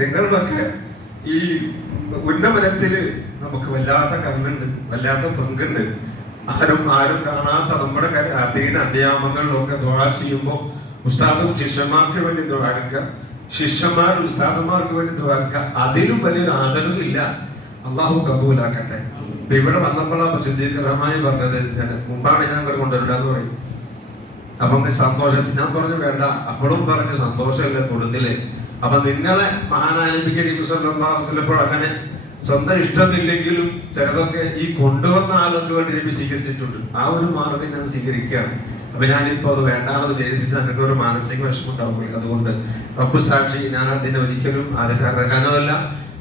നിങ്ങളൊക്കെ ഈ ഉന്നമനത്തില് നമുക്ക് വല്ലാത്ത കണ്ണുണ്ട്, വല്ലാത്ത പങ്കുണ്ട്. ആരും കാണാത്ത നമ്മുടെ അധ്യാപകരിലൊക്കെ ദുആ ചെയ്യുമ്പോൾ ഉസ്താദും ശിഷ്യന്മാർക്ക് വേണ്ടി ദുആക്കുക, ശിഷ്യന്മാർ ഉസ്താദന്മാർക്ക് വേണ്ടി ദുആക്കുക. അതിലും വലിയൊരു ആദരവില്ല. അള്ളാഹു കബൂലാക്കട്ടെ. ഇവിടെ വന്നപ്പോഴാണ് സിദ്ദീഖ് റഹ്മാനി പറഞ്ഞത്, മുമ്പാണ് ഞാൻ കൊണ്ടുവരില്ല എന്ന് പറയും. അപ്പം സന്തോഷത്തിൽ ഞാൻ പറഞ്ഞു വേണ്ട, അപ്പോഴും പറഞ്ഞു സന്തോഷമല്ലേ കൊടുത്തില്ലേ. അപ്പൊ നിങ്ങളെ മഹാനായ നബി കരീം സല്ലല്ലാഹു അലൈഹി വസല്ലം അങ്ങനെ സ്വന്തം ഇഷ്ടമില്ലെങ്കിലും ചിലതൊക്കെ ഈ കൊണ്ടുവന്ന ആൾക്ക് വേണ്ടി നബി സ്വീകരിച്ചിട്ടുണ്ട്. ആ ഒരു മാർഗം ഞാൻ സ്വീകരിക്കുകയാണ്. അപ്പൊ ഞാനിപ്പോ അത് വേണ്ടാന്ന് വിചാരിച്ചിട്ട് എനിക്ക് ഒരു മാനസിക വിഷമം ഉണ്ടാവുകയും, അതുകൊണ്ട് റബ്ബ് സാക്ഷി ഞാൻ അതിനെ ഒരിക്കലും അതിന്റെ അർഹനമല്ല,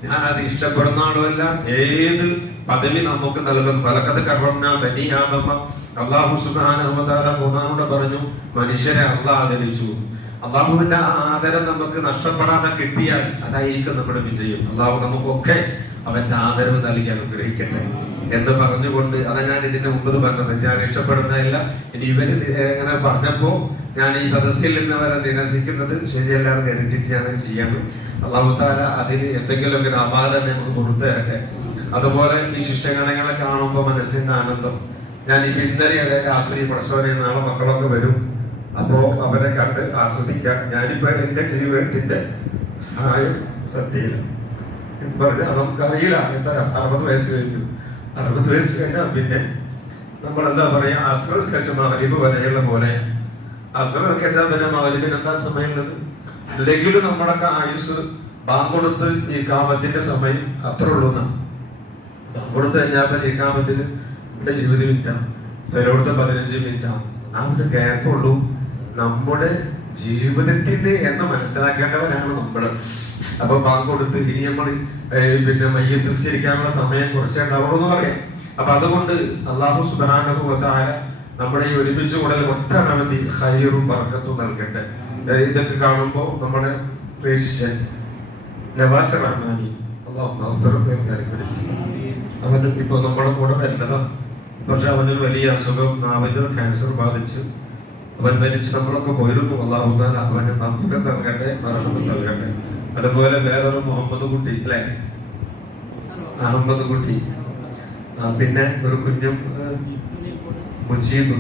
ഞാൻ അത് ഇഷ്ടപ്പെടുന്ന ആളുമല്ല. ഏത് പദവി നമുക്ക് നൽകും. ഫലഖദ് കറംനാ ബനി ആദമ. അല്ലാഹു സുബ്ഹാനഹു വ തആല ഖുർആനിലൂടെ പറഞ്ഞു, മനുഷ്യരെ അല്ലാഹു ആദരിച്ചു. അള്ളാഹുവിന്റെ ആദരം നമുക്ക് നഷ്ടപ്പെടാതെ കിട്ടിയാൽ അതായിരിക്കും നമ്മുടെ വിജയം. അള്ളാഹു നമുക്കൊക്കെ അവന്റെ ആദരവ് നൽകി അനുഗ്രഹിക്കട്ടെ എന്ന് പറഞ്ഞുകൊണ്ട്, അതാ ഞാൻ ഇതിന്റെ മുമ്പ് പറഞ്ഞത്. ഞാൻ ഇഷ്ടപ്പെടുന്നതല്ല. ഇനി ഇവര് ഇങ്ങനെ പറഞ്ഞപ്പോ ഞാൻ ഈ സദസ്സിൽ നിന്ന് വരെ നിരസിക്കുന്നത് ശരിയല്ലാതെ എടുത്തിട്ട് ഞാൻ ചെയ്യണം. അള്ളാഹു താല അതിന് എന്തെങ്കിലുമൊക്കെ ഒരു അപാകത നമുക്ക് പുറത്തു തരട്ടെ. അതുപോലെ ഈ ശിഷ്യഗണങ്ങളെ കാണുമ്പോൾ മനസ്സിന്റെ ആനന്ദം. ഞാൻ ഈ ഇന്നലെ രാത്രി പ്രസവനെ നാളെ മക്കളൊക്കെ വരും. അപ്പോ അവരെ കണ്ട് ആസ്വദിക്കാം. ഞാനിപ്പോ എന്റെ ജീവിതത്തിന്റെ സഹായം സത്യയില്ല എന്ന് പറഞ്ഞാൽ നമുക്കറിയില്ല. എന്താ 60 വയസ്സ് കഴിഞ്ഞു. 60 വയസ്സ് കഴിഞ്ഞാൽ പിന്നെ നമ്മൾ എന്താ പറയാ, അസ്റൽ കച്ച മഗ്രിബ് വരെയുള്ള പോലെ. അസ്റൽ കച്ച പിന്നെ മഗ്രിബിന് എന്താ സമയമുള്ളത്? അല്ലെങ്കിലും നമ്മളൊക്കെ ആയുസ് ബാങ്കൊടുത്ത് ഈ കാമത്തിന്റെ സമയം അത്ര ഉള്ളൂ. ബാങ്കൊടുത്ത് കഴിഞ്ഞാൽ ഈ കാമത്തിന് ഇവിടെ 20 മിനിറ്റാണ്, ചിലവിടുത്തെ 15 മിനിറ്റാണ്. ആ ഒരു ഗ്യാപ്പ് ഉള്ളൂ. നമ്മുടെ ജീവിതത്തിന്റെ എന്ന് മനസ്സിലാക്കേണ്ടവരാണ് നമ്മള്. അപ്പൊ ബാങ്ക് കൊടുത്ത് ഇനി നമ്മൾ പിന്നെ മയ്യത്ത് നിസ്കരിക്കാനുള്ള സമയം കുറച്ചേ ഉണ്ടാവുള്ളൂ എന്ന് പറയാം. അപ്പൊ അതുകൊണ്ട് അല്ലാഹു സുബ്ഹാനഹു വ തആല നമ്മുടെ ഈ ഒരുമിച്ച് കൂടൽ ഒട്ടനവധി ഖൈറും ബർക്കത്തും നൽകട്ടെ. ഇതൊക്കെ കാണുമ്പോൾ നമ്മുടെ പ്രേക്ഷിച്ചൻ നവാസ് റഹ്മാനി അവന് ഇപ്പൊ നമ്മുടെ കൂടെ വരുന്നതാണ്. പക്ഷെ അവനൊരു വലിയ അസുഖം, നാവിന് ക്യാൻസർ ബാധിച്ച് അവൻ മരിച്ച് നമ്മളൊക്കെ പോയിരുന്നു. അല്ലാഹു തആല അവന് മഗ്ഫിറത്ത് നൽകട്ടെ, റഹ്മത്ത് നൽകട്ടെ. അതുപോലെ വേറൊരു മുഹമ്മദ് കുട്ടി അല്ലെ, അഹമ്മദ് കുട്ടി, പിന്നെ ഒരു കുഞ്ഞും മുജീബ്